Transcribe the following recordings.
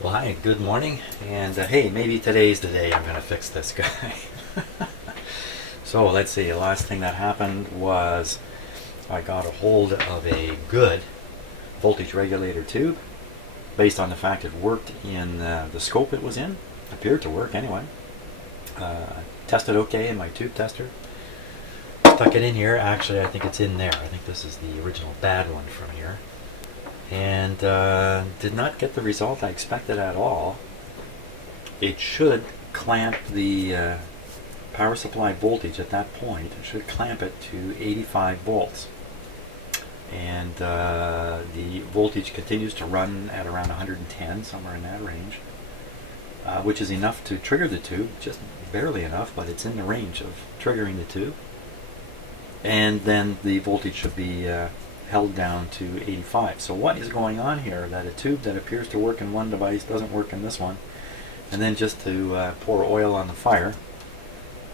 Well, hi, good morning, and hey, maybe today's the day I'm going to fix this guy. So let's see, the last thing that happened was I got a hold of a good voltage regulator tube based on the fact it worked in the scope it was in. Appeared to work anyway. Tested okay in my tube tester. Stuck it in here. Actually, I think it's in there. I think this is the original bad one from here. And did not get the result I expected at all. It should clamp the power supply voltage at that point. It should clamp it to 85 volts. And the voltage continues to run at around 110, somewhere in that range, which is enough to trigger the tube, just barely enough, but it's in the range of triggering the tube. And then the voltage should be held down to 85. So what is going on here that a tube that appears to work in one device doesn't work in this one? And then just to pour oil on the fire,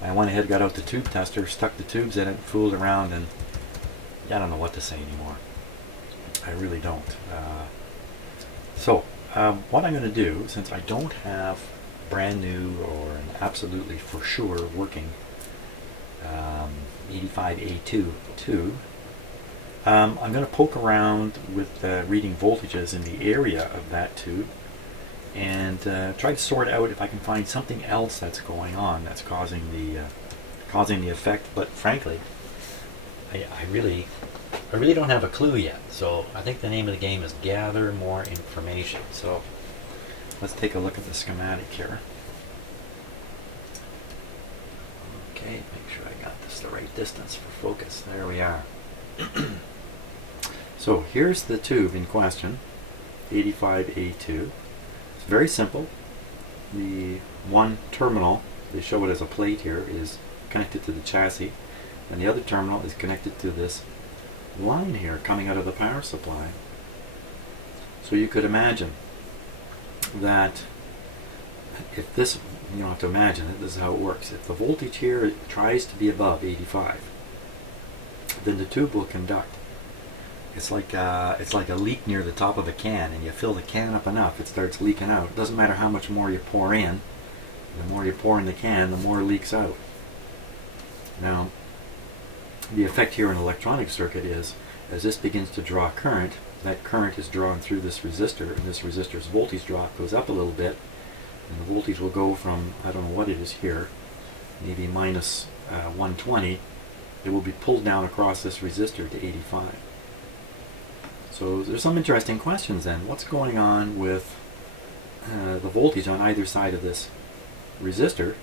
I went ahead, got out the tube tester, stuck the tubes in it, fooled around, and I don't know what to say anymore. I really don't. So what I'm going to do, since I don't have brand new or an absolutely for sure working 85A2 tube, I'm going to poke around with reading voltages in the area of that tube and try to sort out if I can find something else that's going on that's causing the effect. But frankly, I really don't have a clue yet. So I think the name of the game is gather more information. So let's take a look at the schematic here. Okay, make sure I got this the right distance for focus. There we are. So here's the tube in question, 85A2. It's very simple. The one terminal, they show it as a plate here, is connected to the chassis, and the other terminal is connected to this line here coming out of the power supply. So you could imagine that if this, you don't have to imagine it, this is how it works. If the voltage here tries to be above 85, then the tube will conduct. It's like a leak near the top of a can, and you fill the can up enough, it starts leaking out. It doesn't matter how much more you pour in. The more you pour in the can, the more leaks out. Now, the effect here in an electronic circuit is, as this begins to draw current, that current is drawn through this resistor, and this resistor's voltage drop goes up a little bit, and the voltage will go from, I don't know what it is here, maybe minus 120. It will be pulled down across this resistor to 85. So there's some interesting questions then. What's going on with the voltage on either side of this resistor,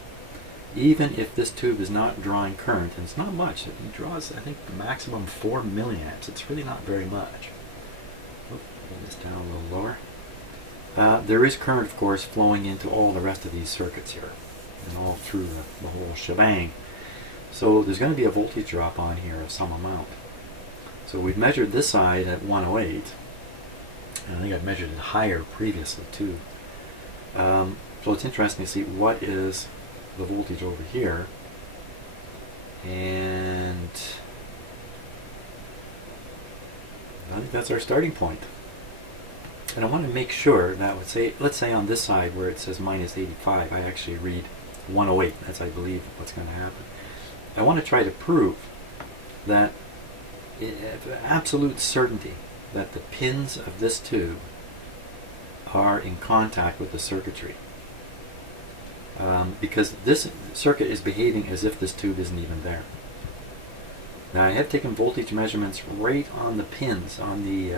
even if this tube is not drawing current? And it's not much. It draws, I think, the maximum 4 milliamps. It's really not very much. Pull this down a little lower. There is current, of course, flowing into all the rest of these circuits here, and all through the whole shebang. So there's going to be a voltage drop on here of some amount. So we've measured this side at 108, and I think I've measured it higher previously too. So it's interesting to see what is the voltage over here, and I think that's our starting point. And I want to make sure that, let's say on this side where it says minus 85, I actually read 108. That's, I believe, what's going to happen. I want to try to prove that absolute certainty that the pins of this tube are in contact with the circuitry, because this circuit is behaving as if this tube isn't even there. Now I have taken voltage measurements right on the pins, on the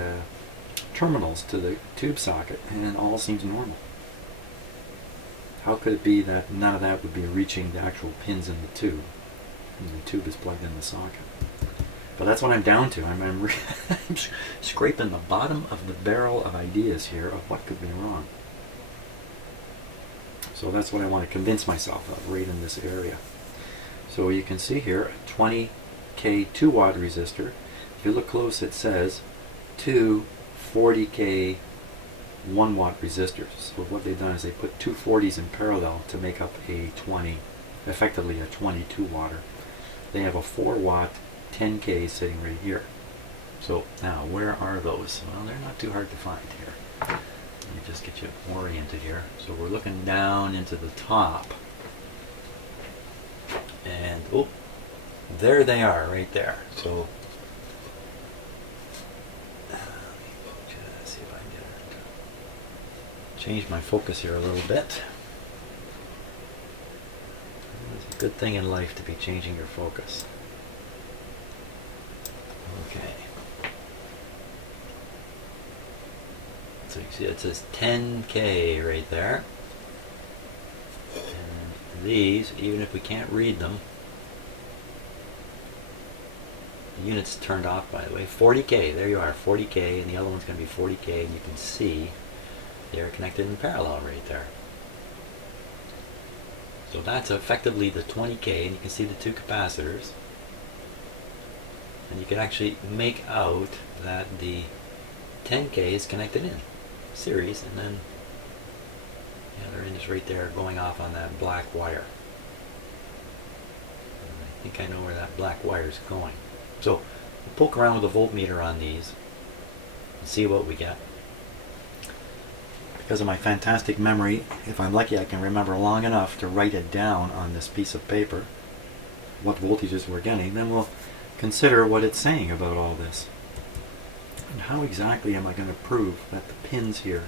terminals to the tube socket, and it all seems normal. How could it be that none of that would be reaching the actual pins in the tube? And the tube is plugged in the socket. But that's what I'm down to. I'm scraping the bottom of the barrel of ideas here of what could be wrong. So that's what I want to convince myself of right in this area. So you can see here a 20K 2-watt resistor. If you look close, it says two 40K 1-watt resistors. So what they've done is they put two 40s in parallel to make up a 20, effectively a 22-watter. They have a 4-watt 10K sitting right here. So now, where are those? Well, they're not too hard to find here. Let me just get you oriented here. So we're looking down into the top. And, oh, there they are, right there. So, let me see if I can get it. Change my focus here a little bit. It's a good thing in life to be changing your focus. Okay. So you see it says 10K right there. And these, even if we can't read them, the unit's turned off, by the way. 40K, there you are, 40K, and the other one's going to be 40K, and you can see they're connected in parallel right there. So that's effectively the 20K, and you can see the two capacitors. And you can actually make out that the 10K is connected in series, and then the other end is right there going off on that black wire. And I think I know where that black wire is going. So we'll poke around with a voltmeter on these and see what we get. Because of my fantastic memory, if I'm lucky, I can remember long enough to write it down on this piece of paper, what voltages we're getting. Then we'll consider what it's saying about all this. And how exactly am I going to prove that the pins here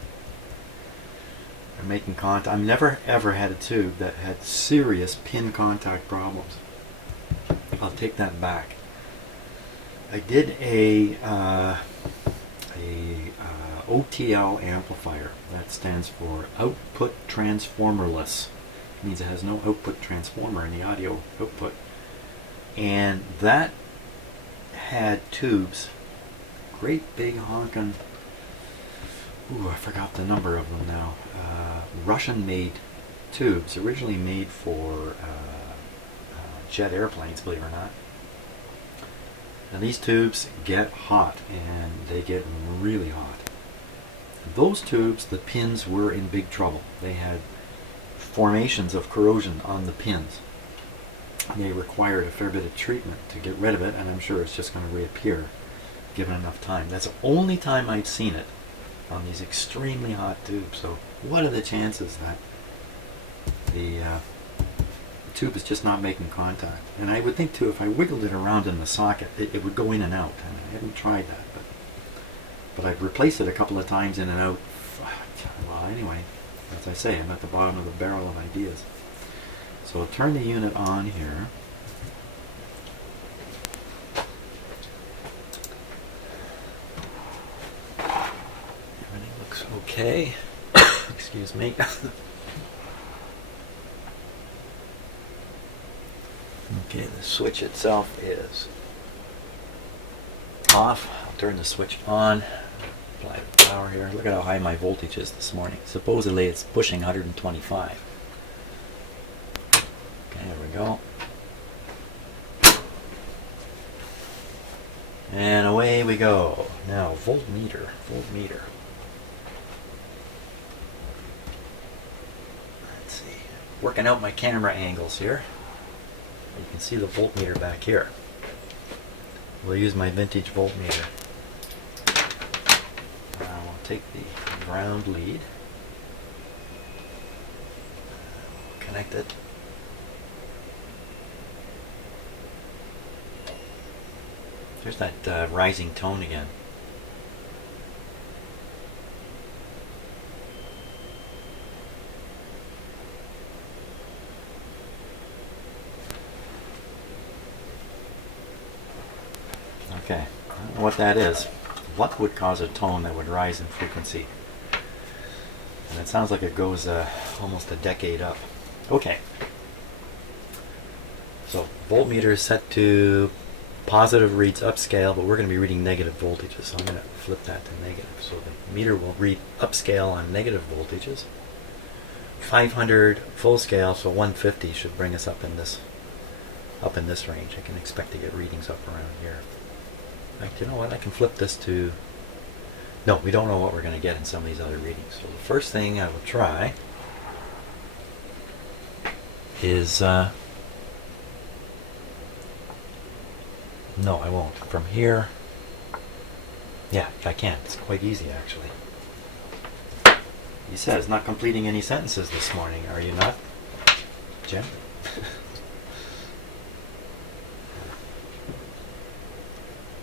are making contact? I've never ever had a tube that had serious pin contact problems. I'll take that back. I did a OTL amplifier. That stands for output transformerless. It means it has no output transformer in the audio output. And that had tubes, great big honkin', ooh, I forgot the number of them now, Russian-made tubes, originally made for jet airplanes, believe it or not. And these tubes get hot, and they get really hot. Those tubes, the pins were in big trouble. They had formations of corrosion on the pins. They required a fair bit of treatment to get rid of it, and I'm sure it's just going to reappear given enough time. That's the only time I've seen it on these extremely hot tubes. So what are the chances that the tube is just not making contact? And I would think too, if I wiggled it around in the socket, it would go in and out. And I haven't tried that, but I've replaced it a couple of times in and out. Well, anyway, as I say, I'm at the bottom of the barrel of ideas. So I'll turn the unit on here. Everything looks okay. Excuse me. Okay, the switch itself is off. I'll turn the switch on. Apply the power here. Look at how high my voltage is this morning. Supposedly it's pushing 125. Okay, there we go. And away we go. Now, voltmeter. Let's see. Working out my camera angles here. You can see the voltmeter back here. We'll use my vintage voltmeter. Now we'll take the ground lead. Connect it. There's that rising tone again. Okay, I don't know what that is. What would cause a tone that would rise in frequency? And it sounds like it goes almost a decade up. Okay. So voltmeter is set to positive, reads upscale, but we're going to be reading negative voltages, so I'm going to flip that to negative. So the meter will read upscale on negative voltages. 500 full scale, so 150 should bring us up in this range. I can expect to get readings up around here. In fact, you know what? I can flip this to... No, we don't know what we're going to get in some of these other readings. So the first thing I will try is... No, I won't. From here... Yeah, I can. It's quite easy, actually. He says, not completing any sentences this morning, are you not, Jim?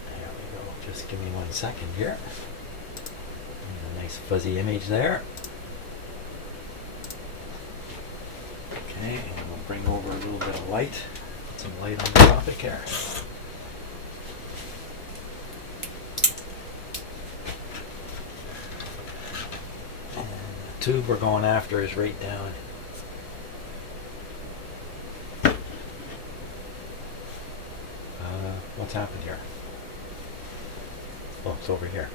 There we go. Just give me 1 second here. A nice fuzzy image there. Okay, and we'll bring over a little bit of light. Put some light on the topic here. And the tube we're going after is right down. What's happened here? Oh, it's over here.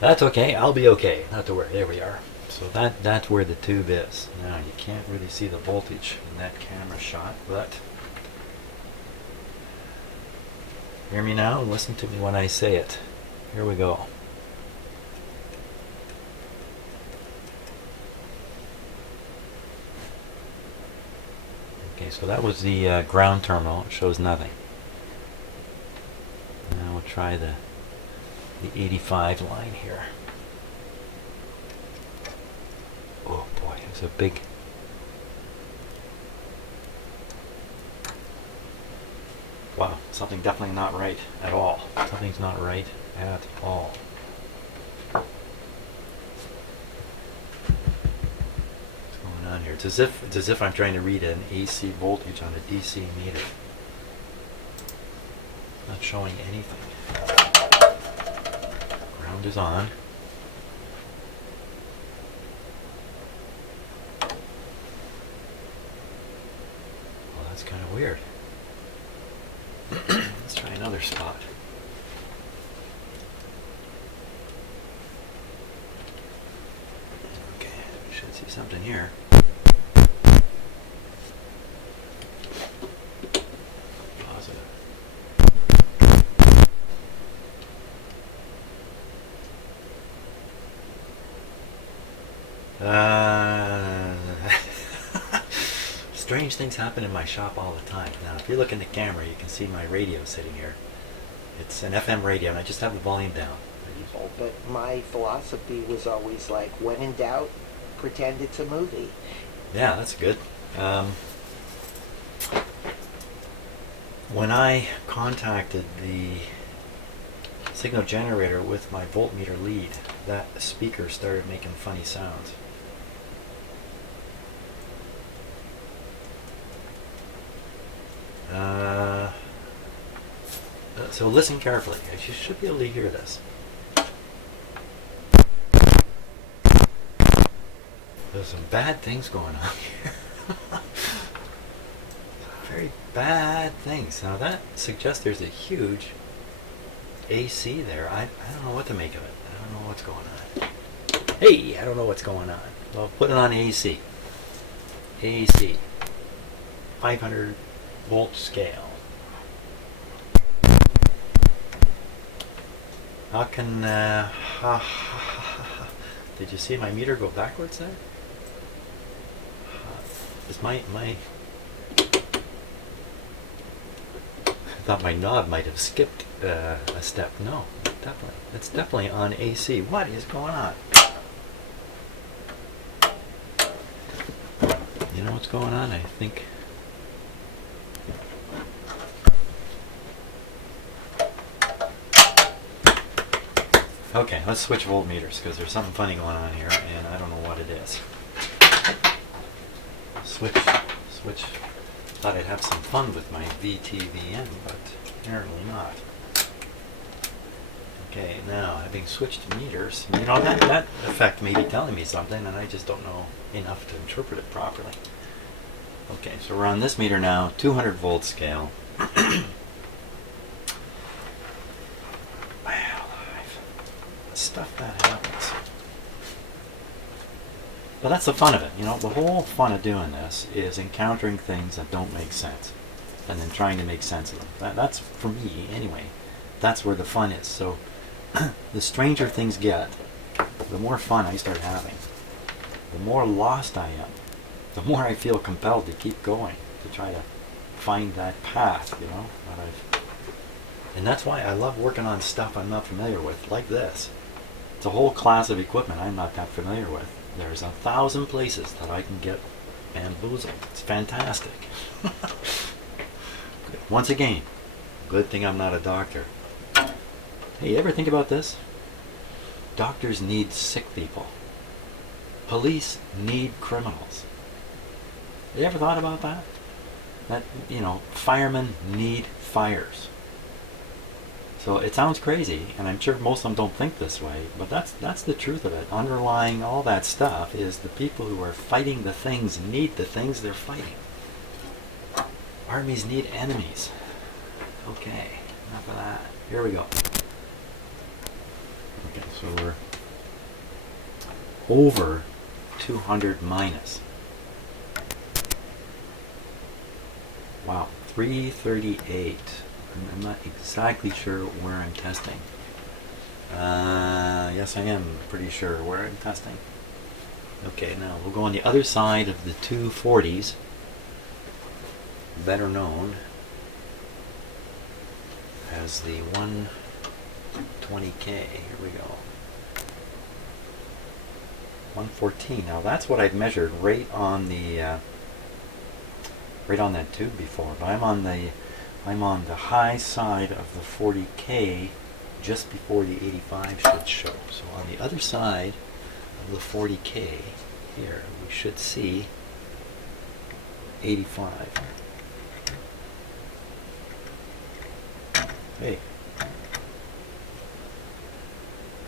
That's okay. I'll be okay. Not to worry. There we are. So that's where the tube is. Now you can't really see the voltage in that camera shot, but hear me now and listen to me when I say it. Here we go. Okay, so that was the ground terminal. It shows nothing. Now we'll try the 85 line here. Oh boy, it's a big... Wow, something definitely not right at all. Something's not right at all. What's going on here? It's as if I'm trying to read an AC voltage on a DC meter. Not showing anything. Ground is on. Well, that's kind of weird. Let's try another spot. Okay, we should see something here. Positive. Strange things happen in my shop all the time. Now, if you look in the camera, you can see my radio sitting here. It's an FM radio, and I just have the volume down. But my philosophy was always like, when in doubt, pretend it's a movie. Yeah, that's good. When I contacted the signal generator with my voltmeter lead, that speaker started making funny sounds. So listen carefully. You should be able to hear this. There's some bad things going on here. Very bad things. Now that suggests there's a huge AC there. I don't know what to make of it. I don't know what's going on. Hey, I don't know what's going on. Well, put it on AC. AC. 500 volt scale. How can, did you see my meter go backwards there? Is my, I thought my knob might have skipped a step. No, definitely. It's definitely on AC. What is going on? You know what's going on? I think. Okay, let's switch voltmeters because there's something funny going on here and I don't know what it is. Switch. Thought I'd have some fun with my VTVN, but apparently not. Okay, now having switched meters, you know, that effect may be telling me something and I just don't know enough to interpret it properly. Okay, so we're on this meter now, 200 volt scale. Stuff that happens. But that's the fun of it, you know. The whole fun of doing this is encountering things that don't make sense and then trying to make sense of them. That's, for me anyway, that's where the fun is. So the stranger things get, the more fun I start having. The more lost I am, the more I feel compelled to keep going, to try to find that path, you know. And that's why I love working on stuff I'm not familiar with, like this. It's a whole class of equipment I'm not that familiar with. There's 1,000 places that I can get bamboozled. It's fantastic. Once again, good thing I'm not a doctor. Hey, you ever think about this? Doctors need sick people. Police need criminals. You ever thought about that? That, you know, firemen need fires. So it sounds crazy, and I'm sure most of them don't think this way, but that's the truth of it. Underlying all that stuff is the people who are fighting the things need the things they're fighting. Armies need enemies. Okay, enough of that. Here we go. Okay, so we're over 200 minus. Wow, 338. I'm not exactly sure where I'm testing. Yes, I am pretty sure where I'm testing. Okay, now we'll go on the other side of the 240s, better known as the 120K. Here we go. 114. Now that's what I've measured right on the right on that tube before, but I'm on the high side of the 40K just before the 85 should show. So on the other side of the 40K here, we should see 85. Hey.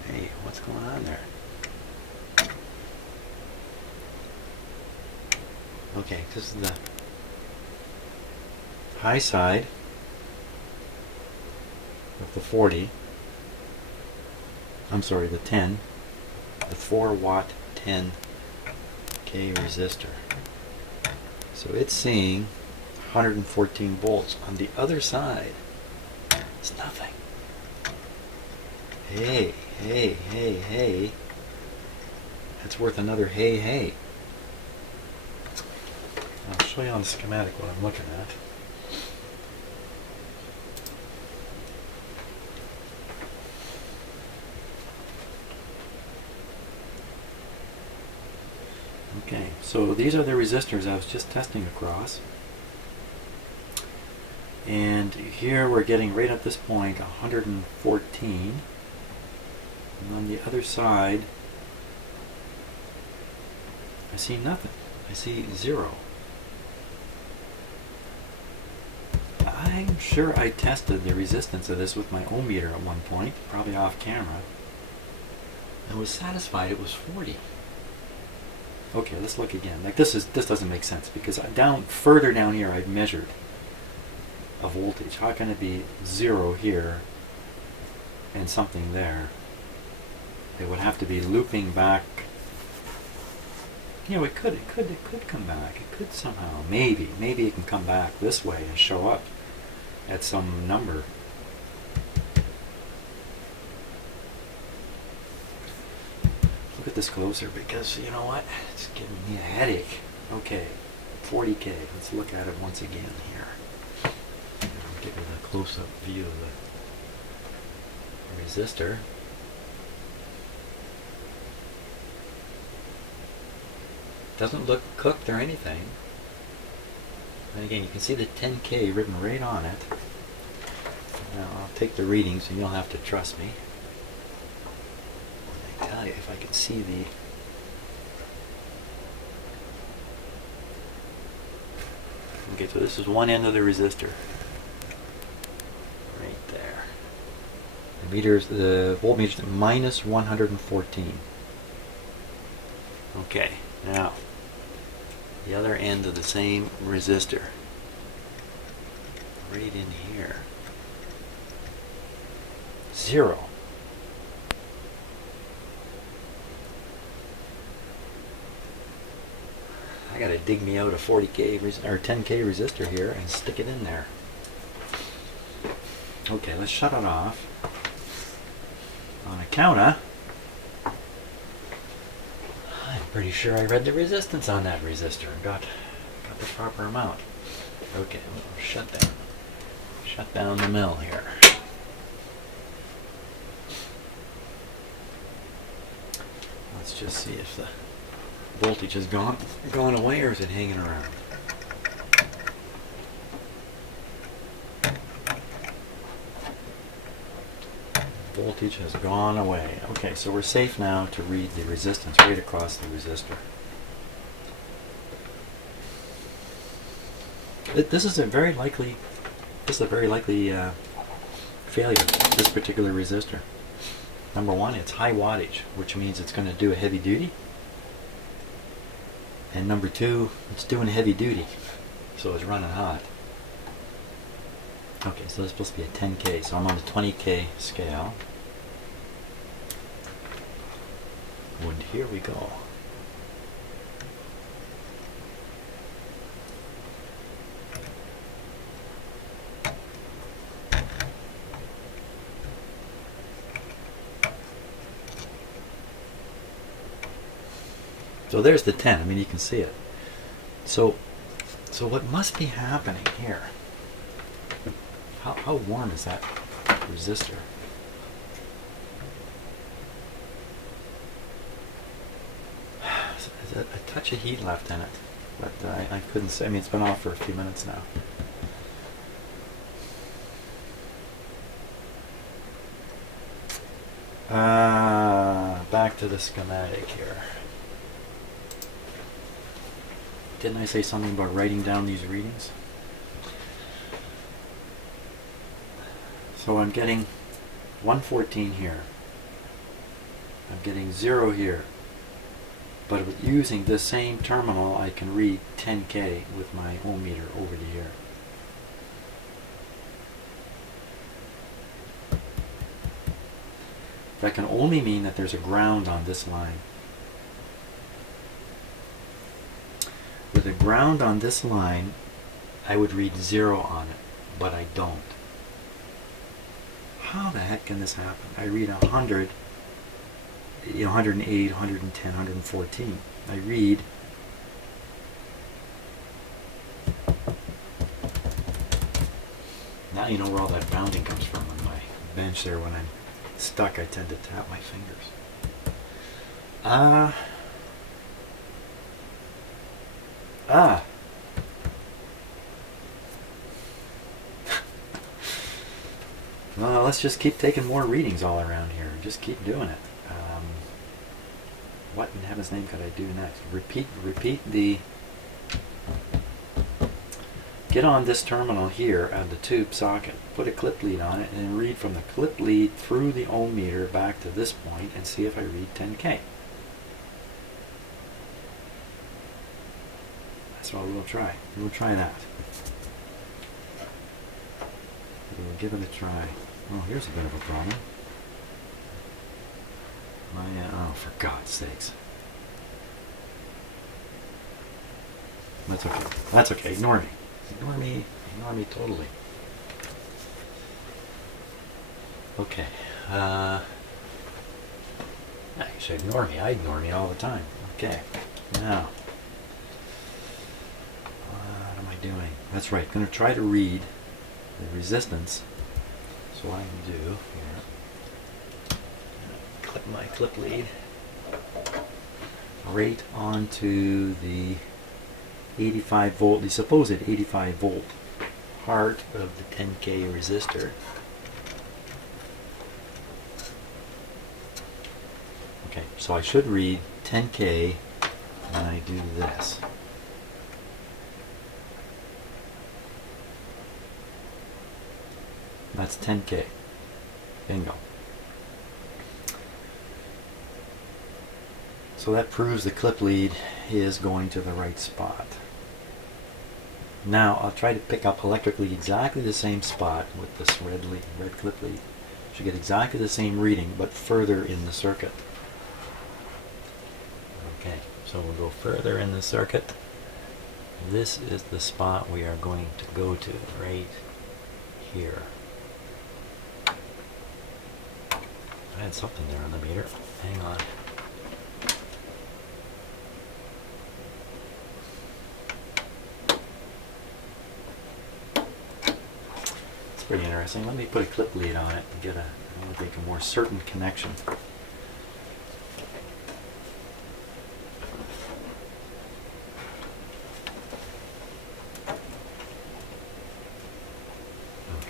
Hey, what's going on there? Okay, this is the high side of the 40. I'm sorry, the 10. The 4 watt 10K resistor. So it's seeing 114 volts. On the other side, it's nothing. Hey, hey, hey, hey. That's worth another hey, hey. I'll show you on the schematic what I'm looking at. Okay, so these are the resistors I was just testing across. And here we're getting right at this point 114. And on the other side, I see nothing. I see 0. I'm sure I tested the resistance of this with my ohm meter at one point, probably off camera, and was satisfied it was 40. Okay, let's look again. Like this doesn't make sense because further down here I've measured a voltage. How can it be 0 here and something there? It would have to be looping back. You know, it could come back. It could somehow, maybe it can come back this way and show up at some number. Look at this closer because you know what? It's giving me a headache. Okay, 40K. Let's look at it once again here. I'll give you a close-up view of the resistor. Doesn't look cooked or anything. And again, you can see the 10K written right on it. Now, I'll take the readings and you'll have to trust me. I tell you, if I can see the... Okay, so this is one end of the resistor. Right there. The voltmeter is minus 114. Okay, now the other end of the same resistor. Right in here. 0. I gotta dig me out a 40K or 10K resistor here and stick it in there. Okay, let's shut it off. On account of, I'm pretty sure I read the resistance on that resistor and got the proper amount. Okay, we'll shut down the mill here. Let's just see if the voltage has gone away, or is it hanging around? Voltage has gone away. Okay, so we're safe now to read the resistance right across the resistor. This is a very likely failure, this particular resistor. Number one, it's high wattage, which means it's going to do a heavy duty. And number two, it's doing heavy duty, so it's running hot. Okay, so it's supposed to be a 10K, so I'm on the 20K scale. And here we go. So there's the 10. I mean, you can see it. So what must be happening here? How warm is that resistor? There's a touch of heat left in it, but I couldn't say. I mean, it's been off for a few minutes now. Back to the schematic here. Didn't I say something about writing down these readings? So I'm getting 114 here. I'm getting 0 here. But with using the same terminal, I can read 10K with my ohm meter over to here. That can only mean that there's a ground on this line. With a ground on this line, I would read 0 on it, but I don't. How the heck can this happen? I read 100, 108, 110, 114. I read now you know where all that bounding comes from on my bench there. When I'm stuck, I tend to tap my fingers. Well, let's just keep taking more readings all around here. Just keep doing it. What in heaven's name could I do next? Repeat the... Get on this terminal here at the tube socket, put a clip lead on it, and read from the clip lead through the ohm meter back to this point and see if I read 10K. That's what we'll try. We'll try that. We'll give it a try. Oh, here's a bit of a problem. Oh, for God's sakes. That's okay. That's okay. Ignore me. Ignore me. Ignore me totally. Okay. You should ignore me. I ignore me all the time. Okay. Now. What am I doing? That's right. I'm going to try to read the resistance. So what I can do here, clip my clip lead right onto the 85 volt, the supposed 85 volt heart of the 10K resistor. Okay, so I should read 10K when I do this. That's 10K. Bingo. So that proves the clip lead is going to the right spot. Now I'll try to pick up electrically exactly the same spot with this red clip lead. Should get exactly the same reading, but further in the circuit. Okay, so we'll go further in the circuit. This is the spot we are going to go to, right here. I had something there on the meter. Hang on. It's pretty interesting. Let me put a clip lead on it and get a more certain connection.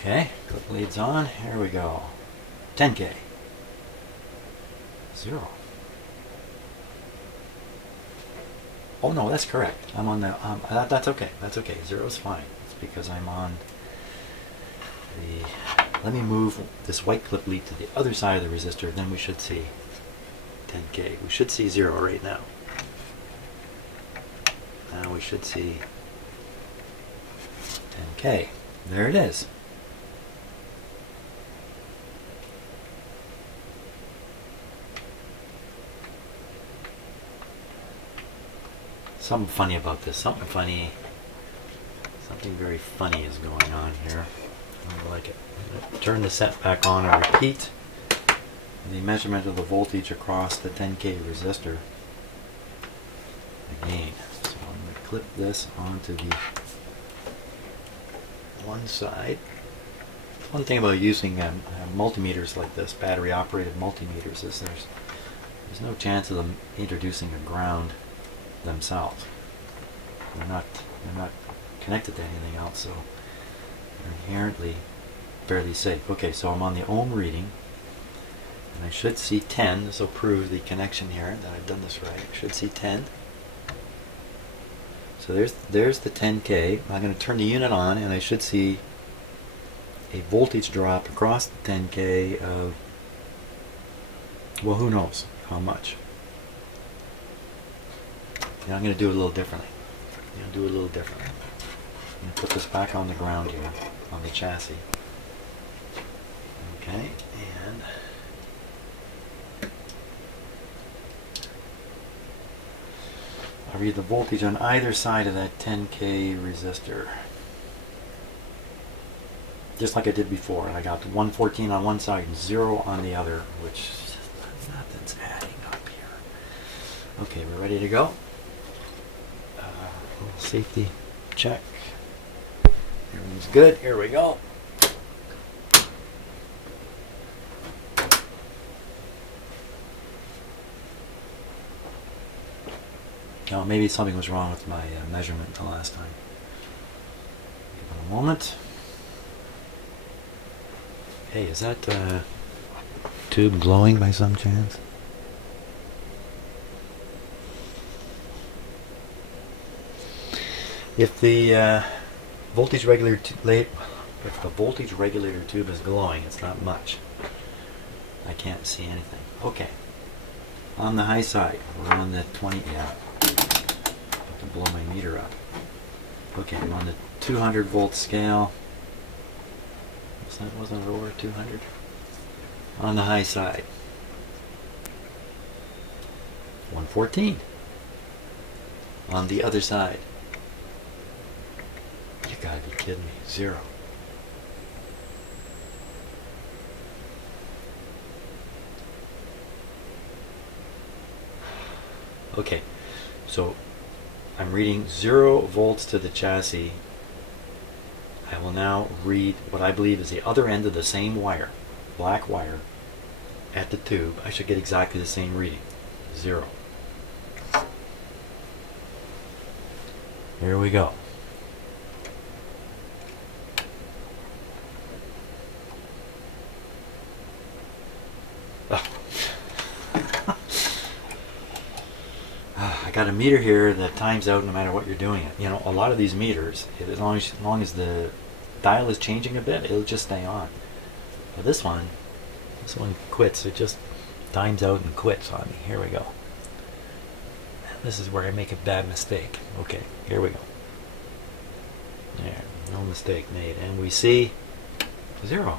Okay, clip leads on. Here we go. 10K. 0. Oh no, that's correct. I'm on the. That's okay. That's okay. 0 is fine. It's because I'm on the. Let me move this white clip lead to the other side of the resistor. Then we should see 10K. We should see 0 right now. Now we should see 10K. There it is. Something funny about this. Something very funny is going on here. I don't like it. I'm going to turn the set back on and repeat the measurement of the voltage across the 10K resistor again. So I'm going to clip this onto the one side. One thing about using multimeters like this, battery operated multimeters, is there's no chance of them introducing a ground themselves. They're not connected to anything else, so they're inherently fairly safe. Okay, so I'm on the ohm reading, and I should see 10. This will prove the connection here that I've done this right. I should see 10. So there's the 10K. I'm going to turn the unit on, and I should see a voltage drop across the 10K of, well, who knows how much. I'm going to do it a little differently. I'm going to put this back on the ground here, on the chassis. Okay, and I'll read the voltage on either side of that 10K resistor. Just like I did before. I got 114 on one side and 0 on the other, which nothing's adding up here. Okay, we're ready to go. Safety check. Everything's good. Here we go. Oh, maybe something was wrong with my measurement the last time. Give it a moment. Hey, is that tube glowing by some chance? If the voltage regulator tube is glowing, it's not much. I can't see anything. Okay. On the high side, we're on the 20. Yeah. I have to blow my meter up. Okay, I'm on the 200 volt scale. Wasn't it over 200? On the high side, 114. On the other side, you gotta be kidding me, 0. Okay, so I'm reading 0 volts to the chassis. I will now read what I believe is the other end of the same wire, black wire, at the tube. I should get exactly the same reading, 0. Here we go. I got a meter here that times out no matter what you're doing it. You know, a lot of these meters, as long as the dial is changing a bit, it'll just stay on. But this one quits. It just times out and quits on me. Here we go. This is where I make a bad mistake. Okay, here we go. There, no mistake made. And we see 0.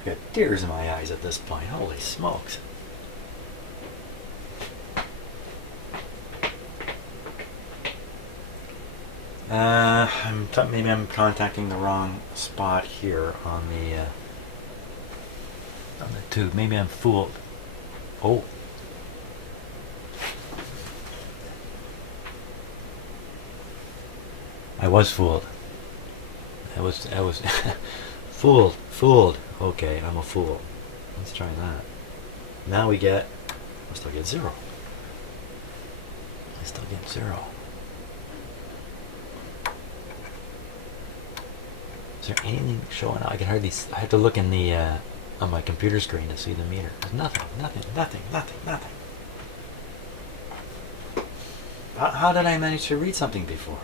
I've got tears in my eyes at this point. Holy smokes. Maybe I'm contacting the wrong spot here on the tube. Maybe I'm fooled. Oh. I was fooled. I was fooled. Okay, I'm a fool. Let's try that. Now we still get 0. I still get 0. Is there anything showing up? I have to look in the on my computer screen to see the meter. There's nothing. How did I manage to read something before?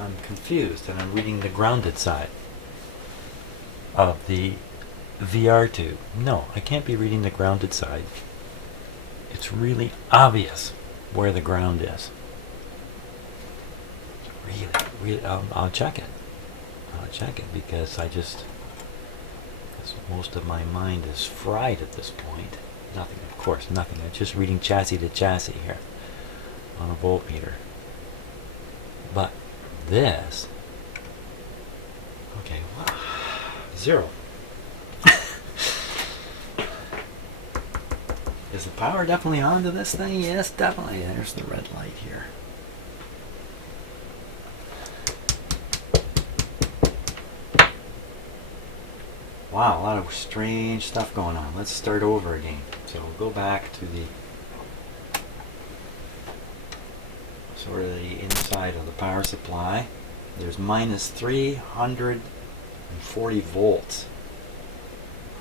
I'm confused, and I'm reading the grounded side of the VR tube. No, I can't be reading the grounded side. It's really obvious where the ground is. Really, I'll check it. I'll check it because most of my mind is fried at this point. Nothing, of course, nothing. I'm just reading chassis to chassis here on a voltmeter. But this, okay, wow, 0. Is the power definitely on to this thing? Yes, definitely. There's the red light here. Wow, a lot of strange stuff going on. Let's start over again. So we'll go back to the sort of the inside of the power supply. There's minus 340 volts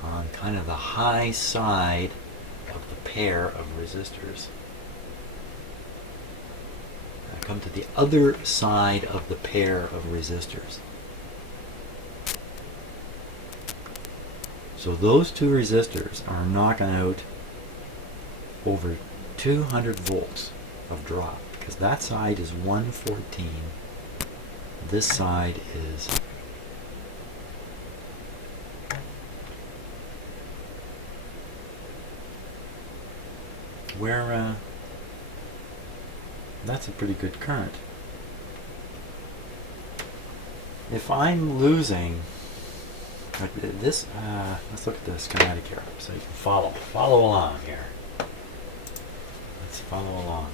on kind of the high side of the pair of resistors. I come to the other side of the pair of resistors. So those two resistors are knocking out over 200 volts of drop, because that side is 114. This side is where that's a pretty good current. If I'm losing like this, let's look at the schematic here so you can follow along here. Let's follow along.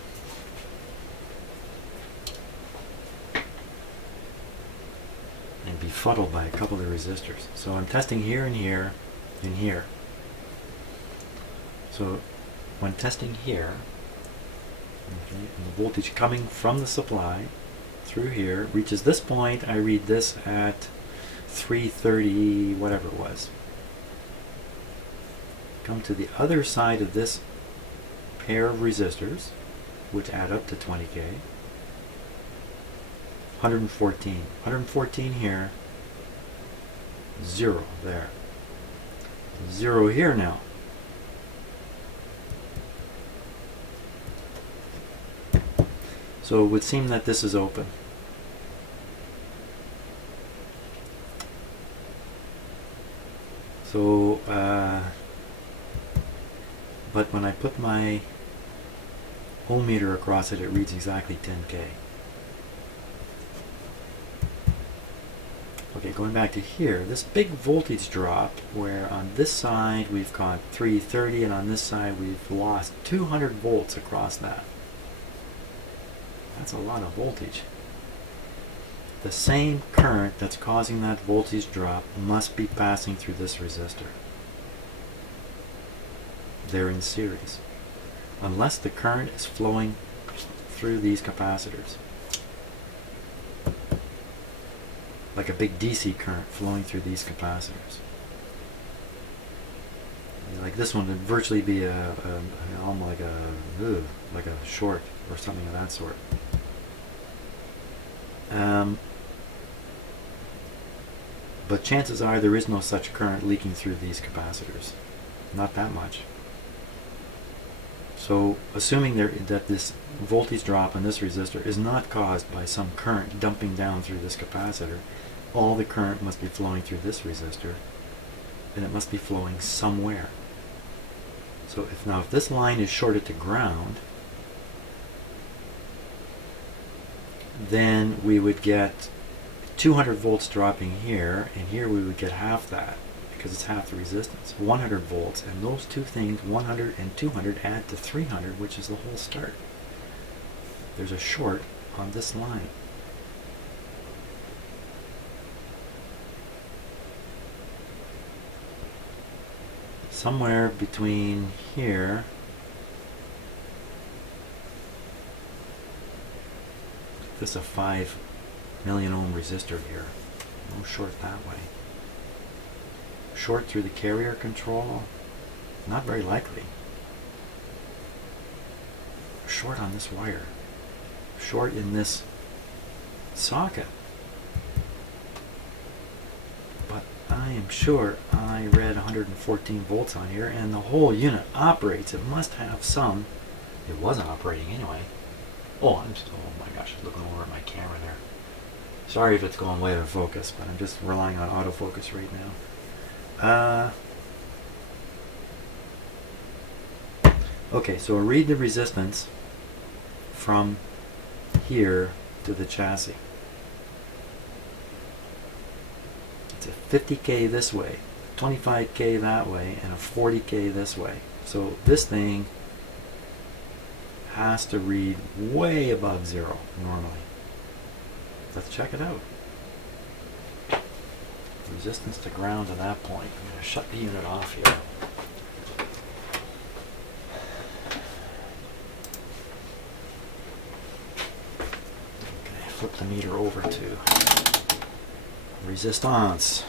And befuddled by a couple of resistors. So I'm testing here and here and here. So when testing here, okay, and the voltage coming from the supply through here reaches this point, I read this at 330, whatever it was. Come to the other side of this pair of resistors, which add up to 20k. 114 here, 0 there, 0 here now. So it would seem that this is open. So, but when I put my ohm meter across it, it reads exactly 10k. Okay, going back to here, this big voltage drop where on this side we've got 330 and on this side we've lost 200 volts across that. That's a lot of voltage. The same current that's causing that voltage drop must be passing through this resistor. They're in series. Unless the current is flowing through these capacitors. Like a big DC current flowing through these capacitors. Like this one would virtually be almost like a short or something of that sort. But chances are there is no such current leaking through these capacitors. Not that much. So assuming that this voltage drop on this resistor is not caused by some current dumping down through this capacitor, all the current must be flowing through this resistor, and it must be flowing somewhere. So if this line is shorted to ground, then we would get 200 volts dropping here, and here we would get half that, because it's half the resistance, 100 volts, and those two things, 100 and 200, add to 300, which is the whole start. there's a short on this line. Somewhere between here this is a 5 million ohm resistor here. No short that way. Short through the carrier control? Not very likely. Short on this wire. Short in this socket. But I am sure I read 114 volts on here and the whole unit operates. It must have some. It wasn't operating anyway. Oh, oh my gosh, looking over at my camera there. Sorry if it's going way out of focus, but I'm just relying on autofocus right now. Okay, so I'll read the resistance from here to the chassis. It's a 50K this way, 25K that way, and a 40K this way. So this thing has to read way above zero normally. Let's check it out. Resistance to ground at that point. I'm going to shut the unit off here. Okay, flip the meter over to resistance.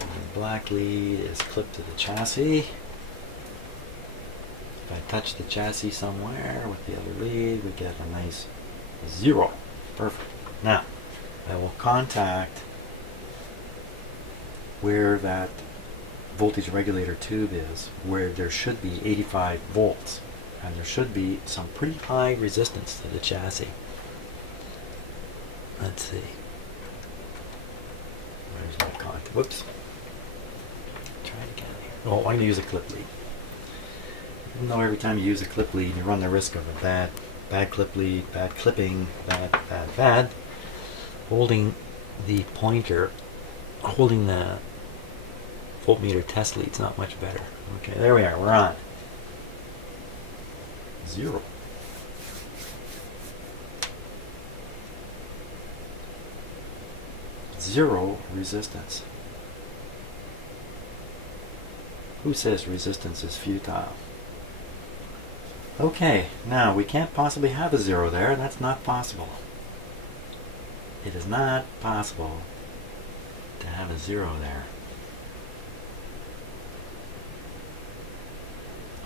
And the black lead is clipped to the chassis. If I touch the chassis somewhere with the other lead, we get a nice 0. Perfect. Now, I will contact where that voltage regulator tube is, where there should be 85 volts, and there should be some pretty high resistance to the chassis. Let's see. Where's my contact? Whoops. Try it again here. Oh, I'm going to use a clip lead. Even though every time you use a clip lead, you run the risk of a bad clip lead, bad clipping, bad. Holding the pointer, holding the voltmeter test lead's not much better. Okay, there we are, we're on. 0. Zero resistance. Who says resistance is futile? Okay, now we can't possibly have a 0 there. That's not possible. It is not possible to have a 0 there.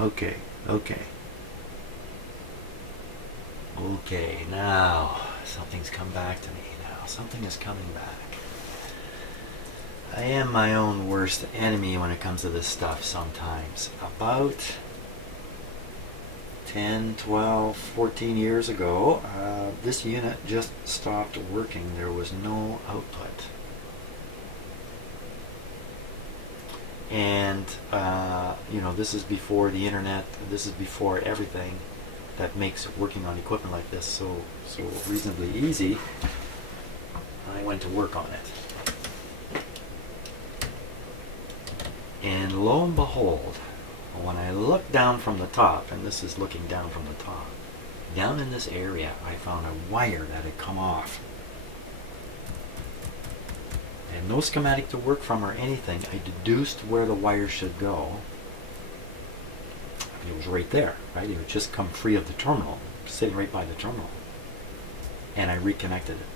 Okay, now something's come back to me now. Something is coming back. I am my own worst enemy when it comes to this stuff sometimes. About 10, 12, 14 years ago, this unit just stopped working. There was no output. And, you know, this is before the internet, this is before everything that makes working on equipment like this so reasonably easy. I went to work on it. And lo and behold, when I looked down from the top, and this is looking down from the top, down in this area I found a wire that had come off. I had no schematic to work from or anything. I deduced where the wire should go. It was right there, right? It would just come free of the terminal, sitting right by the terminal. And I reconnected it.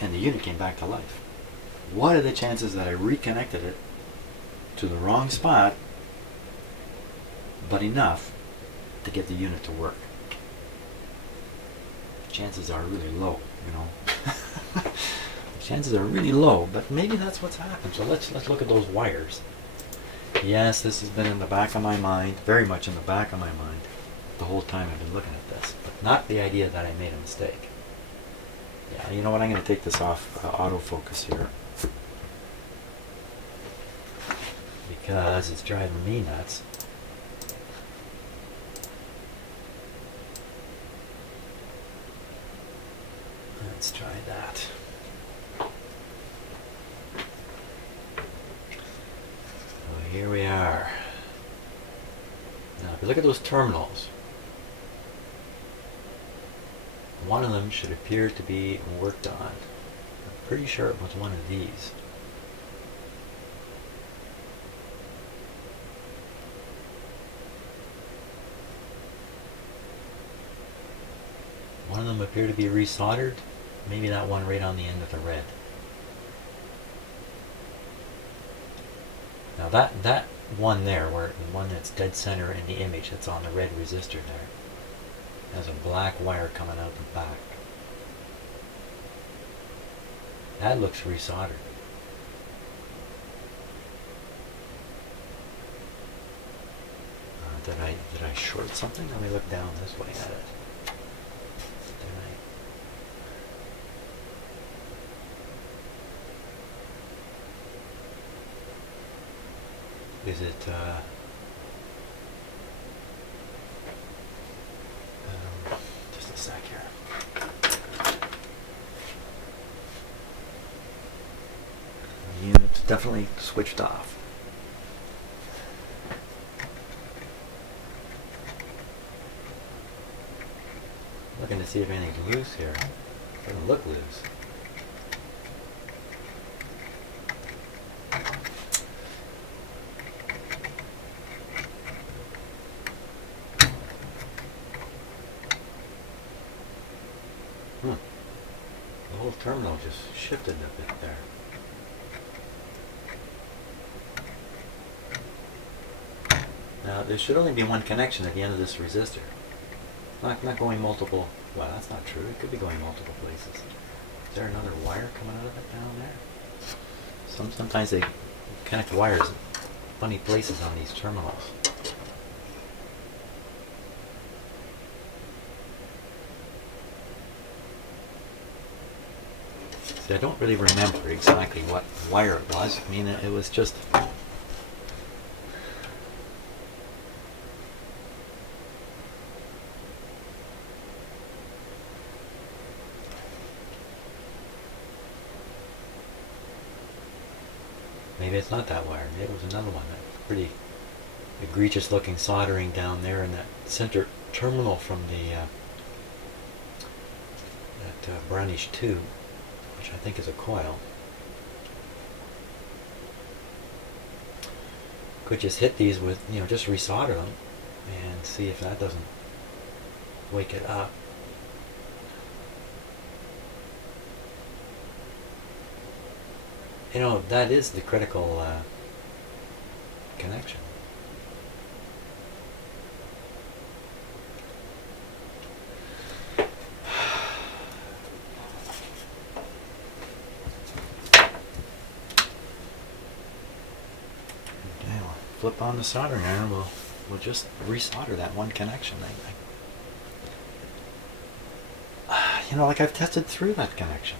And the unit came back to life. What are the chances that I reconnected it to the wrong spot, but enough to get the unit to work? Chances are really low, you know. Chances are really low, but maybe that's what's happened. So let's look at those wires. Yes, this has been in the back of my mind, very much in the back of my mind, the whole time I've been looking at this, but not the idea that I made a mistake. Yeah, you know what? I'm going to take this off autofocus here because it's driving me nuts. Let's try that. So here we are. Now if you look at those terminals, one of them should appear to be worked on. I'm pretty sure it was one of these. One of them appear to be resoldered. Maybe that one right on the end of the red. Now that one there, where the one that's dead center in the image that's on the red resistor there, has a black wire coming out the back. That looks resoldered. Did I short something? Let me look down this way at it. Is it, just a sec here. The unit's definitely switched off. Looking to see if anything's loose here. Doesn't look loose. The whole terminal just shifted a bit there. Now there should only be one connection at the end of this resistor. Not going multiple. Well, that's not true. It could be going multiple places. Is there another wire coming out of it down there? Sometimes they connect wires in funny places on these terminals. See, I don't really remember exactly what wire it was. I mean, it was just... Maybe it's not that wire. Maybe it was another one. That pretty egregious looking soldering down there in that center terminal from the that brownish tube, which I think is a coil. Could just hit these with, just resolder them and see if that doesn't wake it up. That is the critical connection. Okay, we'll flip on the soldering iron. We'll just resolder that one connection. Like I've tested through that connection.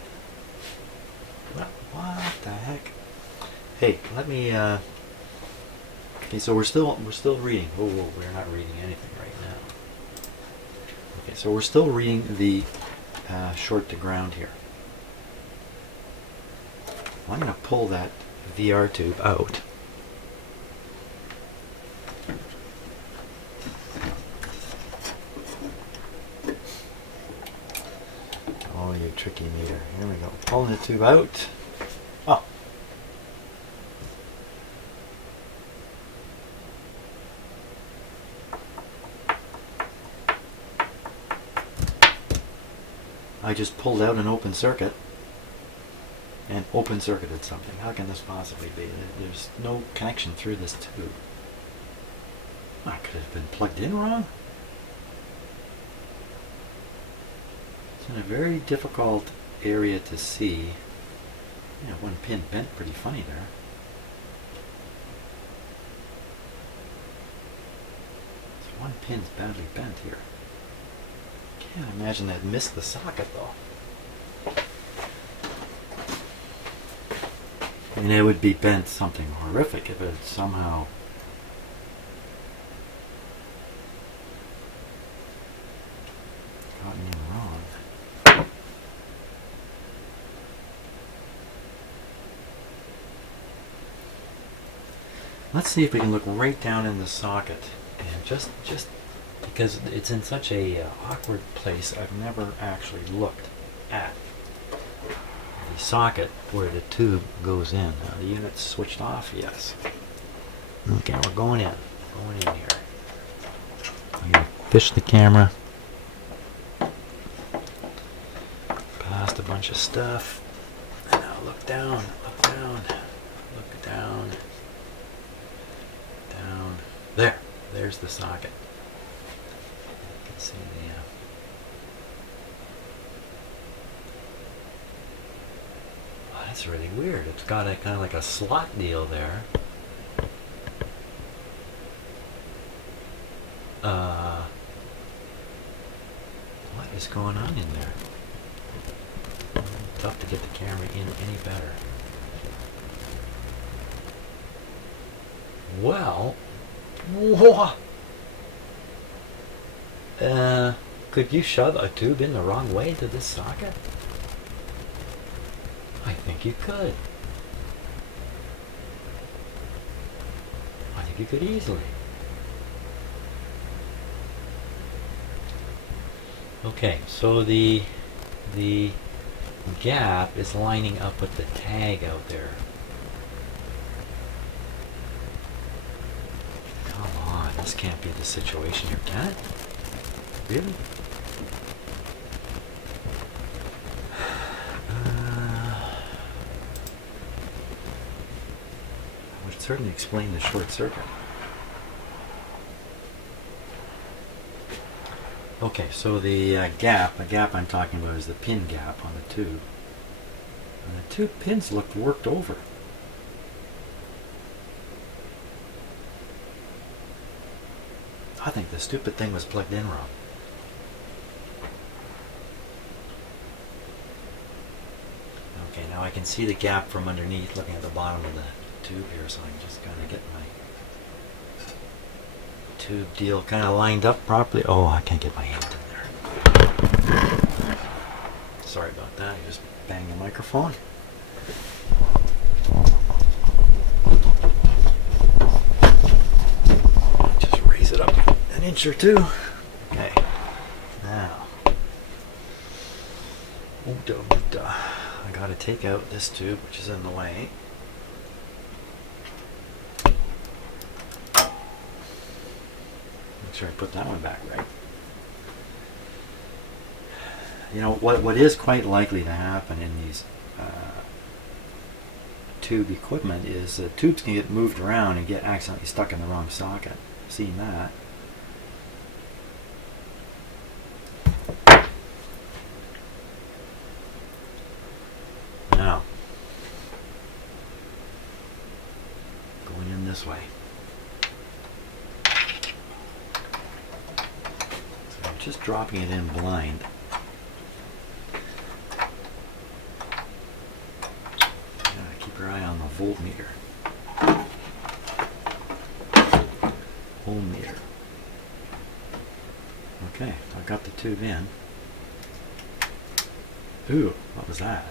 What the heck? Hey, let me. Okay, so we're still reading. Whoa, we're not reading anything right now. Okay, so we're still reading the short to ground here. I'm going to pull that VR tube out. Oh, you tricky meter. Here we go. Pulling the tube out. Oh. I just pulled out an open circuit and open circuited something. How can this possibly be? There's no connection through this tube. Could it have been plugged in wrong? It's in a very difficult area to see. One pin bent pretty funny there. So one pin's badly bent here. Can't imagine that missed the socket though. And it would be bent something horrific if it had somehow gotten in wrong. Let's see if we can look right down in the socket and just because it's in such a awkward place, I've never actually looked at the socket where the tube goes in. Now the unit's switched off, yes. Okay, we're going in. Going in here. I'm going to fish the camera. Past a bunch of stuff. And now look down, look down, look down, down. There, there's the socket. You can see the... Oh, that's really weird. It's got a kind of like a slot deal there. What is going on in there? Tough to get the camera in any better. Well, what? Could you shove a tube in the wrong way to this socket? I think you could. I think you could easily. Okay, so the gap is lining up with the tag out there. Come on, this can't be the situation here, can it? Really? That would certainly explain the short circuit. Okay, so the gap I'm talking about is the pin gap on the tube. And the two pins looked worked over. I think the stupid thing was plugged in wrong. Okay, now I can see the gap from underneath looking at the bottom of the tube here, so I can just kind of get my tube deal kind of lined up properly. Oh, I can't get my hand in there. Sorry about that. I just banged the microphone. Just raise it up an inch or two. Okay. Now, I gotta take out this tube, which is in the way. Make sure I put that one back right. You know, what is quite likely to happen in these tube equipment is that tubes can get moved around and get accidentally stuck in the wrong socket. I've seen that. Now, going in this way. So I'm just dropping it in blind. Keep your eye on the voltmeter. Ohm meter. Okay, I got the tube in. Ooh, what was that?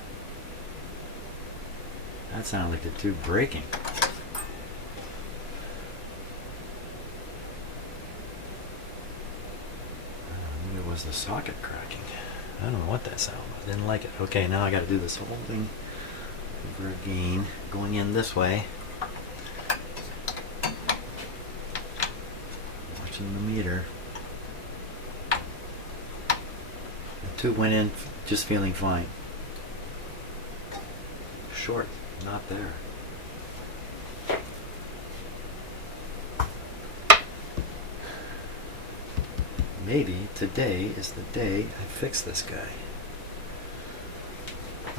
That sounded like the tube breaking. Maybe it was the socket cracking. I don't know what that sound was. Didn't like it. Okay, now I got to do this whole thing over again, going in this way. Watching the meter. The tube went in just feeling fine. Short, not there. Maybe today is the day I fix this guy.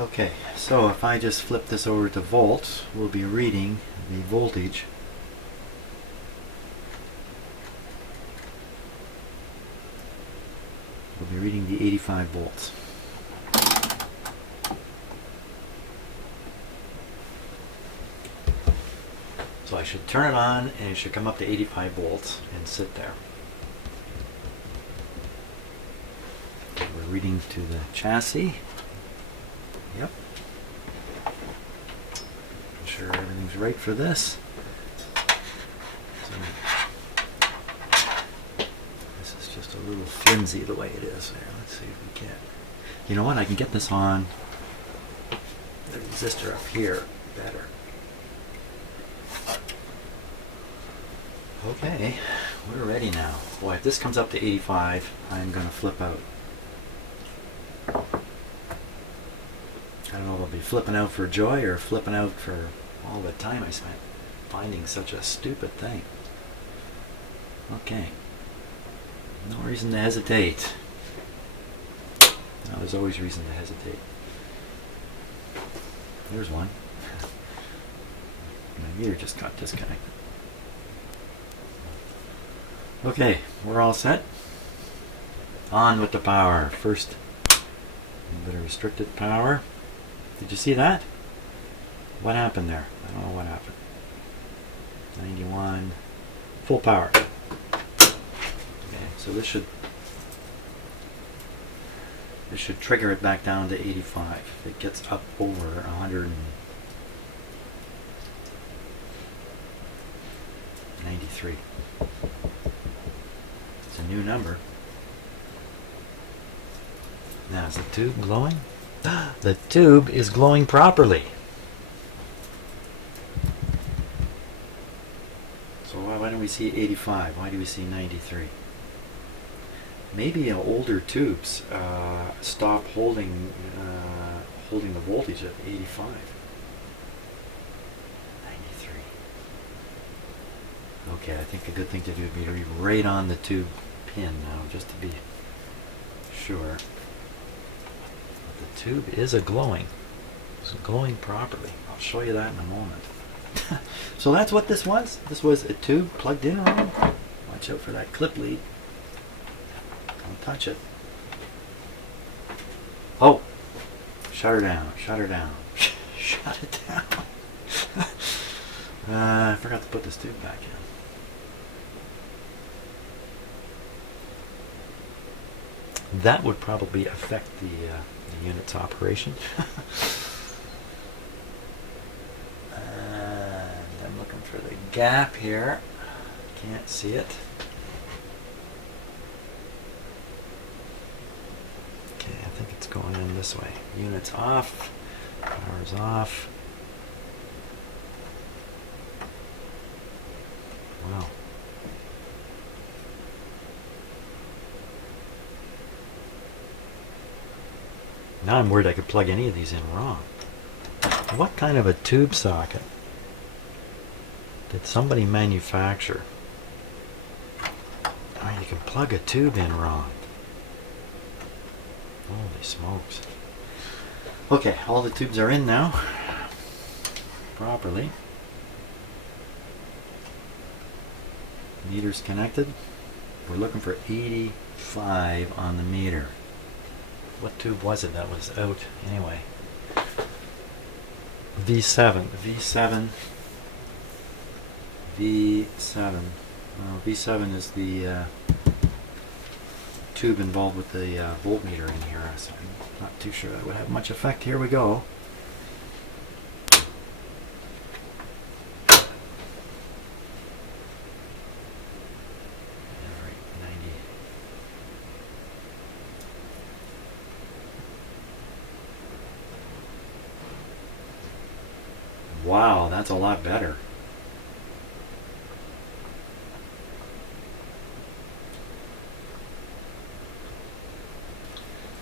Okay, so if I just flip this over to volts, we'll be reading the voltage. We'll be reading the 85 volts. So I should turn it on and it should come up to 85 volts and sit there. We're reading to the chassis. Yep. I'm sure everything's right for this. So this is just a little flimsy the way it is there. Let's see if we can. You know what? I can get this on the resistor up here better. Okay, we're ready now. Boy, if this comes up to 85, I'm going to flip out. I don't know if I'll be flipping out for joy or flipping out for all the time I spent finding such a stupid thing. Okay. No reason to hesitate. No, there's always reason to hesitate. There's one. My meter just got disconnected. Okay, we're all set. On with the power. First, a bit of restricted power. Did you see that? What happened there? I don't know what happened. 91. Full power. Okay, so this should trigger it back down to 85. If it gets up over 193. It's a new number. Now, is the tube glowing? The tube is glowing properly. So why don't we see 85? Why do we see 93? Maybe older tubes stop holding the voltage at 85. 93. Okay, I think a good thing to do would be to be right on the tube pin now, just to be sure. The tube is glowing. It's glowing properly. I'll show you that in a moment. So that's what this was. This was a tube plugged in wrong. Watch out for that clip lead. Don't touch it. Oh! Shut her down. Shut her down. Shut it down. I forgot to put this tube back in. That would probably affect the unit's operation. And I'm looking for the gap here. Can't see it. Okay, I think it's going in this way. Unit's off. Power's off. Wow. Now I'm worried I could plug any of these in wrong. What kind of a tube socket did somebody manufacture? I mean, you can plug a tube in wrong. Holy smokes. Okay, all the tubes are in now. Properly. Meter's connected. We're looking for 85 on the meter. What tube was it that was out anyway? V7. V7. V7. Well, V7 is the tube involved with the voltmeter in here, so I'm not too sure that would have much effect. Here we go. Wow, that's a lot better.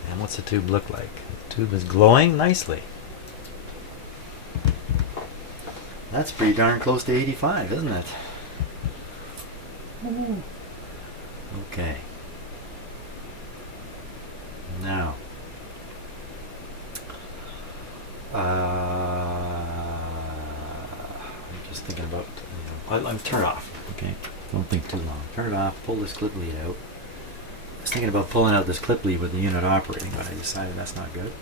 And what's the tube look like? The tube is glowing nicely. That's pretty darn close to 85, isn't it? Ooh. Okay. Now, I'm just thinking about, I'll turn it off, okay? Don't think too long. Turn it off, pull this clip lead out. I was thinking about pulling out this clip lead with the unit operating, but I decided that's not good.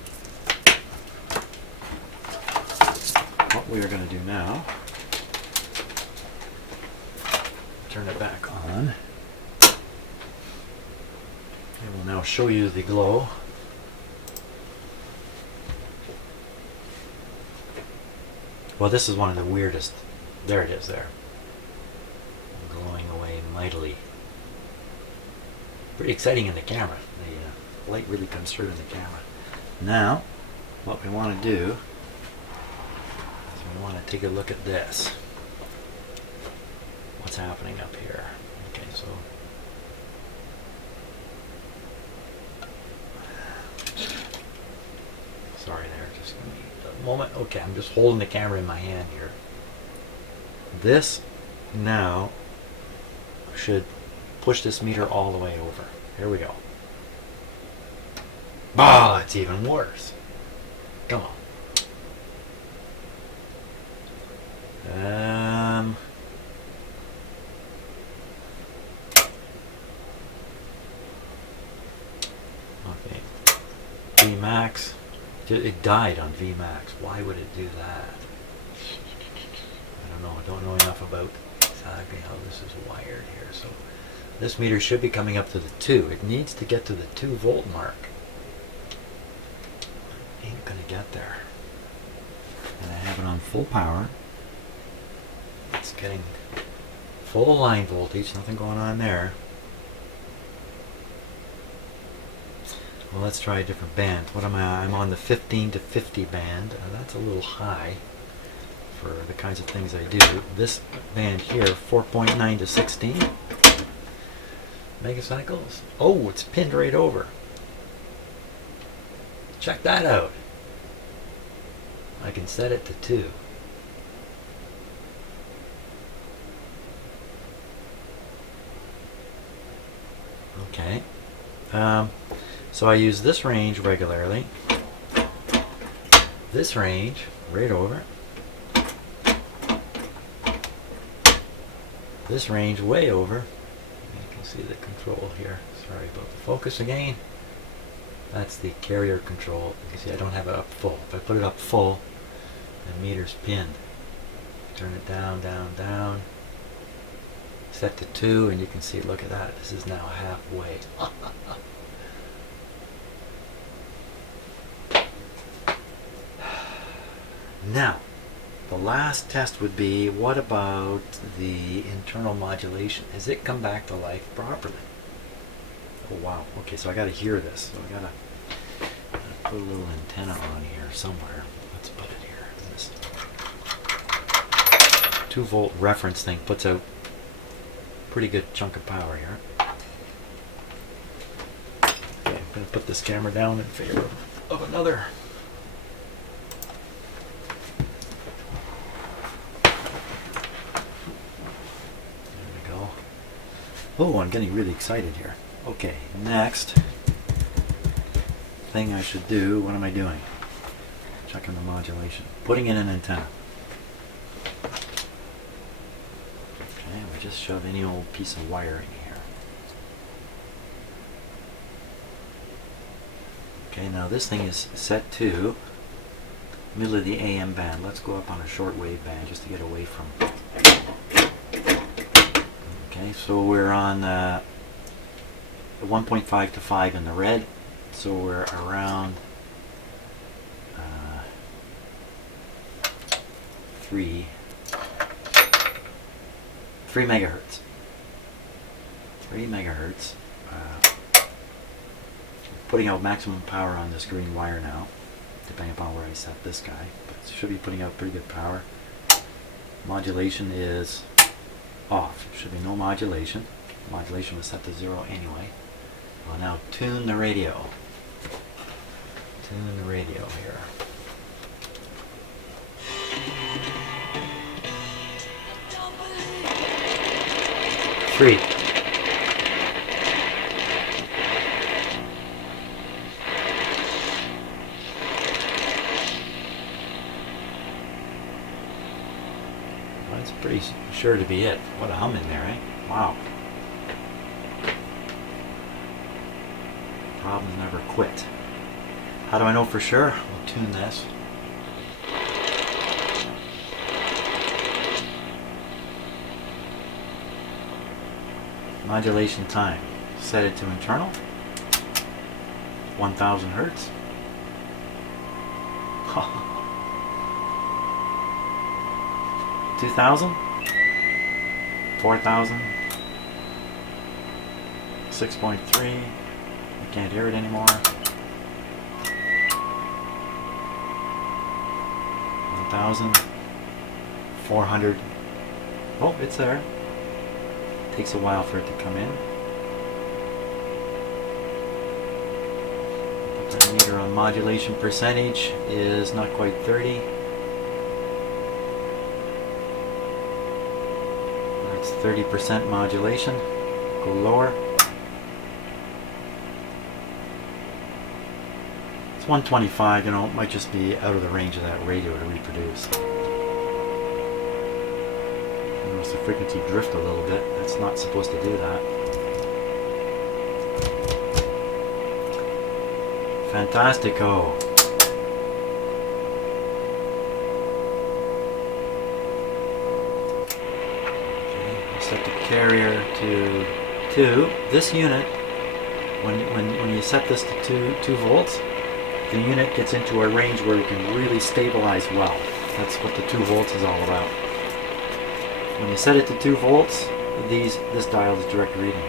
What we are going to do now, turn it back on. I will now show you the glow. Well, this is one of the weirdest. There it is there. Glowing away mightily. Pretty exciting in the camera. The light really comes through in the camera. Now, what we want to do is we want to take a look at this. What's happening up here? Okay, so sorry there, just give me a moment. Okay, I'm just holding the camera in my hand here. This now should push this meter all the way over. Here we go. Ah, it's even worse. Come on. Okay. Vmax. It died on Vmax. Why would it do that? I don't know. I don't know enough about exactly how this is wired here. So this meter should be coming up to the 2. It needs to get to the 2 volt mark. Ain't gonna get there. And I have it on full power. It's getting full line voltage. Nothing going on there. Well, let's try a different band. What am I? I'm on the 15 to 50 band. That's a little high for the kinds of things I do. This band here, 4.9 to 16 megacycles. Oh, it's pinned right over. Check that out. I can set it to 2. Okay. So I use this range regularly. This range right over. This range way over. You can see the control here. Sorry about the focus again. That's the carrier control. You can see I don't have it up full. If I put it up full, the meter's pinned. Turn it down, down, down. Set to 2, and you can see, look at that. This is now halfway. Now, the last test would be, what about the internal modulation? Has it come back to life properly? Oh wow, okay, so I gotta hear this. So I gotta put a little antenna on here somewhere. Let's put it here. This 2 volt reference thing puts out a pretty good chunk of power here. Okay, I'm gonna put this camera down in favor of another. Oh, I'm getting really excited here. Okay, next thing I should do, what am I doing? Checking the modulation. Putting in an antenna. Okay, we just shove any old piece of wiring here. Okay, now this thing is set to middle of the AM band. Let's go up on a shortwave band just to get away from. Okay, so we're on 1.5 to 5 in the red, so we're around 3 megahertz. 3 megahertz. Putting out maximum power on this green wire now, depending upon where I set this guy, but it should be putting out pretty good power. Modulation is off. Should be no modulation. Modulation was set to 0 anyway. I'll now tune the radio. Tune the radio here. Three. That's pretty sure to be it. What a hum in there, eh? Wow. Problems never quit. How do I know for sure? We'll tune this. Modulation time. Set it to internal. 1000 hertz. 2000, 4000, 6.3. I can't hear it anymore. 1,400. Oh, it's there. Takes a while for it to come in. Put the meter on modulation percentage is not quite 30. That's 30% modulation. Go lower. It's 125, you know, it might just be out of the range of that radio to reproduce. Notice the frequency drift a little bit. It's not supposed to do that. Fantastico. Okay, I'll set the carrier to 2. This unit, when you set this to 2 volts, the unit gets into a range where it can really stabilize well. That's what the 2 volts is all about. When you set it to 2 volts, this dial is direct reading.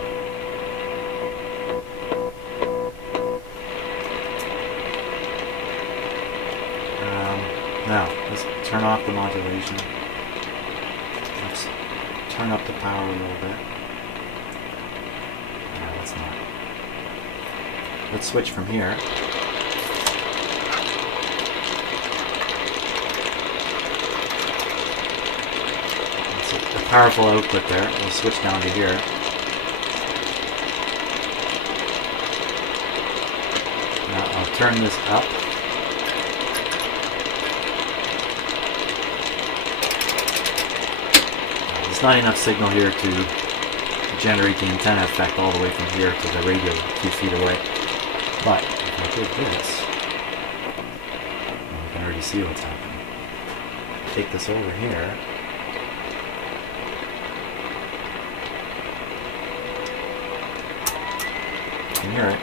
Now, let's turn off the modulation. Let's turn up the power a little bit. No, let's not. Let's switch from here. A powerful output there. We'll switch down to here. Now I'll turn this up. There's not enough signal here to generate the antenna effect all the way from here to the radio a few feet away. But if I did this, well, you can already see what's happening. Take this over here. You can hear it.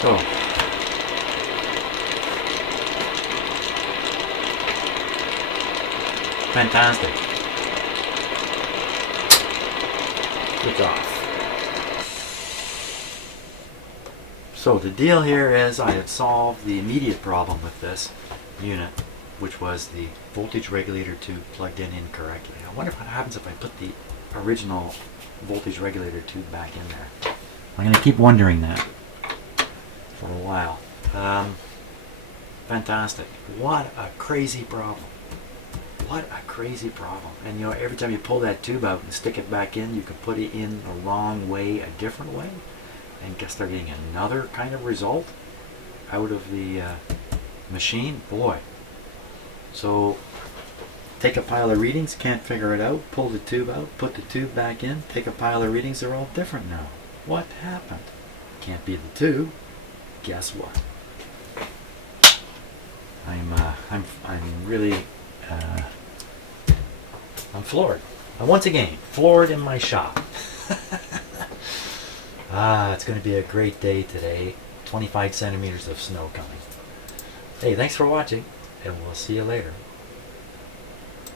So, fantastic. Switch off. So the deal here is I have solved the immediate problem with this unit, which was the voltage regulator tube plugged in incorrectly. I wonder what happens if I put the original voltage regulator tube back in there. I'm going to keep wondering that for a while. Fantastic. What a crazy problem. What a crazy problem. And you know, every time you pull that tube out and stick it back in, you can put it in the wrong way, a different way, and start getting another kind of result out of the machine. Boy. So take a pile of readings, can't figure it out, pull the tube out, put the tube back in, take a pile of readings, they're all different now. What happened? Can't be the tube. Guess what? I'm really I'm floored. Once again, floored in my shop. It's going to be a great day today. 25 centimeters of snow coming. Hey, thanks for watching, and we'll see you later.